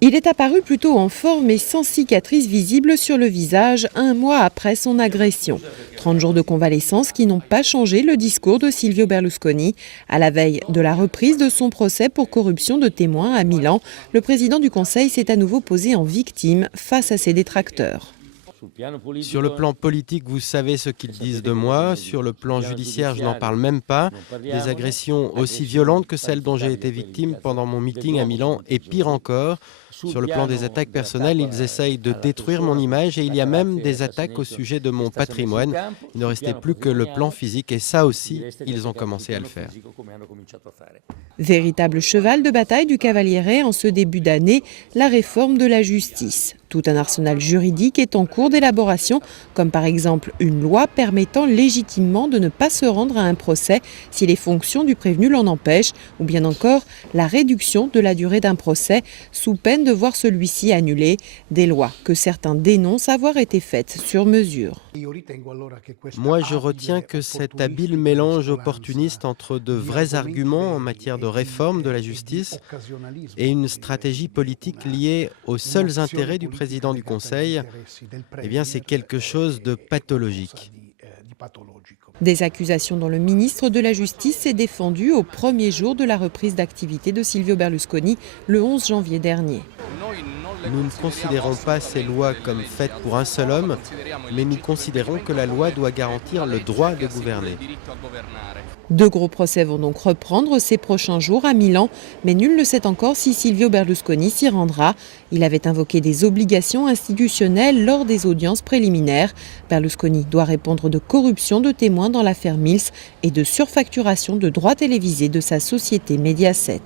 Il est apparu plutôt en forme et sans cicatrice visible sur le visage un mois après son agression. 30 jours de convalescence qui n'ont pas changé le discours de Silvio Berlusconi. À la veille de la reprise de son procès pour corruption de témoins à Milan, le président du Conseil s'est à nouveau posé en victime face à ses détracteurs. Sur le plan politique, vous savez ce qu'ils disent de moi. Sur le plan judiciaire, je n'en parle même pas. Des agressions aussi violentes que celles dont j'ai été victime pendant mon meeting à Milan et pire encore. Sur le plan des attaques personnelles, ils essayent de détruire mon image et il y a même des attaques au sujet de mon patrimoine. Il ne restait plus que le plan physique et ça aussi, ils ont commencé à le faire. Véritable cheval de bataille du Cavaliere en ce début d'année, la réforme de la justice. Tout un arsenal juridique est en cours d'élaboration, comme par exemple une loi permettant légitimement de ne pas se rendre à un procès si les fonctions du prévenu l'en empêchent, ou bien encore la réduction de la durée d'un procès sous peine de voir celui-ci annulé, des lois que certains dénoncent avoir été faites sur mesure. Moi, je retiens que cet habile mélange opportuniste entre de vrais arguments en matière de réforme de la justice et une stratégie politique liée aux seuls intérêts du président du Conseil, eh bien, c'est quelque chose de pathologique. Des accusations dont le ministre de la Justice s'est défendu au premier jour de la reprise d'activité de Silvio Berlusconi, le 11 janvier dernier. Nous ne considérons pas ces lois comme faites pour un seul homme, mais nous considérons que la loi doit garantir le droit de gouverner. Deux gros procès vont donc reprendre ces prochains jours à Milan, mais nul ne sait encore si Silvio Berlusconi s'y rendra. Il avait invoqué des obligations institutionnelles lors des audiences préliminaires. Berlusconi doit répondre de corruption de témoins dans l'affaire Mills et de surfacturation de droits télévisés de sa société Mediaset.